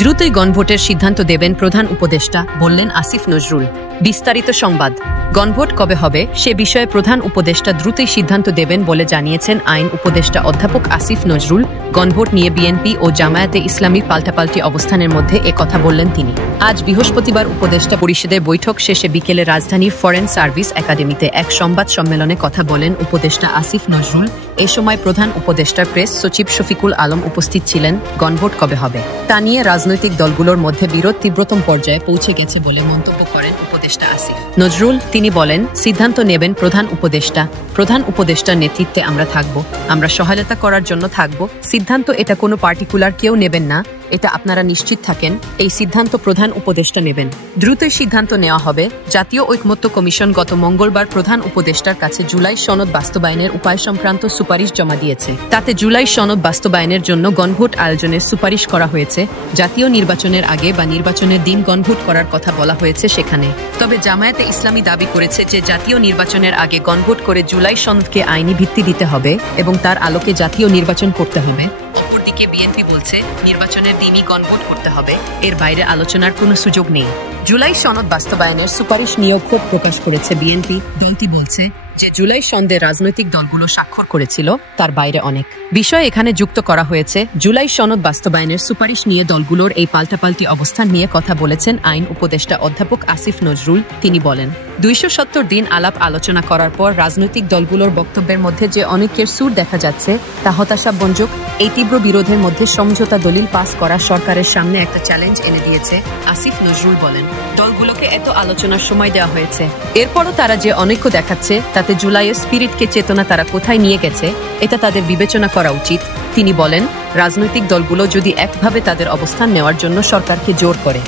দ্রুতই গণভোটের সিদ্ধান্ত দেবেন প্রধান উপদেষ্টা, বললেন আসিফ নজরুল। বিস্তারিত সংবাদ। গণভোট কবে হবে সে বিষয়ে প্রধান উপদেষ্টা দ্রুতই সিদ্ধান্ত দেবেন বলে জানিয়েছেন আইন উপদেষ্টা অধ্যাপক আসিফ নজরুল। গণভোট নিয়ে বিএনপি ও জামায়াতে ইসলামীর পাল্টাপাল্টি অবস্থানের মধ্যে কথা বললেন তিনি। আজ বৃহস্পতিবার উপদেষ্টা পরিষদের বৈঠক শেষে বিকেলে রাজধানীর ফরেন সার্ভিস একাডেমিতে এক সংবাদ সম্মেলনে কথা বলেন উপদেষ্টা আসিফ নজরুল। এ সময় প্রধান উপদেষ্টার প্রেস সচিব শফিকুল আলম উপস্থিত ছিলেন। গণভোট কবে হবে তা নিয়ে রাজনৈতিক দলগুলোর মধ্যে বিরোধ তীব্রতম পর্যায়ে পৌঁছে গেছে বলে মন্তব্য করেন উপদেষ্টা আসিফ নজরুল। তিনি বলেন, সিদ্ধান্ত নেবেন প্রধান উপদেষ্টা। প্রধান উপদেষ্টার নেতৃত্বে আমরা থাকব, আমরা সহায়তা করার জন্য থাকব। সিদ্ধান্ত এটা কোনো পার্টিকুলার কেউ নেবেন না, এটা আপনারা নিশ্চিত থাকেন। এই সিদ্ধান্ত প্রধান উপদেষ্টা নেবেন। দ্রুতই সিদ্ধান্ত নেওয়া হবে। জাতীয় ঐকমত্য কমিশন গত মঙ্গলবার প্রধান উপদেষ্টার কাছে জুলাই সনদ বাস্তবায়নের উপায় সংক্রান্ত সুপারিশ জমা দিয়েছে। তাতে জুলাই সনদ বাস্তবায়নের জন্য গণভোট আয়োজনের সুপারিশ করা হয়েছে। জাতীয় নির্বাচনের আগে বা নির্বাচনের দিন গণভোট করার কথা বলা হয়েছে সেখানে। তবে জামায়াতে ইসলামী দাবি করেছে যে জাতীয় নির্বাচনের আগে গণভোট করে জুলাই সনদকে আইনি ভিত্তি দিতে হবে এবং তার আলোকে জাতীয় নির্বাচন করতে হবে। অপরদিকে বিএনপি বলছে নির্বাচনের দিনই গণভোট করতে হবে, এর বাইরে আলোচনার কোনো সুযোগ নেই। জুলাই সনদ বাস্তবায়নের সুপারিশ নিয়েও ক্ষোভ প্রকাশ করেছে বিএনপি। দলটি বলছে যে জুলাই সনদে রাজনৈতিক দলগুলো স্বাক্ষর করেছিল তার বাইরে অনেক বিষয় এখানে যুক্ত করা হয়েছে। জুলাই সনদ বাস্তবায়নের সুপারিশ নিয়ে দলগুলোর এই পাল্টাপাল্টি অবস্থান নিয়ে কথা বলেছেন আইন উপদেষ্টা অধ্যাপক আসিফ নজরুল। তিনি বলেন, 270 দিন আলাপ আলোচনা করার পর রাজনৈতিক দলগুলোর বক্তব্যের মধ্যে যে অনেকের সুর দেখা যাচ্ছে তা হতাশাব্যঞ্জক। এই তীব্র বিরোধের মধ্যে সমঝোতা দলিল পাস করা সরকারের সামনে একটা চ্যালেঞ্জ এনে দিয়েছে। আসিফ নজরুল বলেন, দলগুলোকে এত আলোচনার সময় দেওয়া হয়েছে, এরপরও তারা যে অনৈক্য দেখাচ্ছে তাতে জুলাইয়ের স্পিরিটকে চেতনা তারা কোথায় নিয়ে গেছে এটা তাদের বিবেচনা করা উচিত। তিনি বলেন, রাজনৈতিক দলগুলো যদি একভাবে তাদের অবস্থান নেওয়ার জন্য সরকারকে জোর করে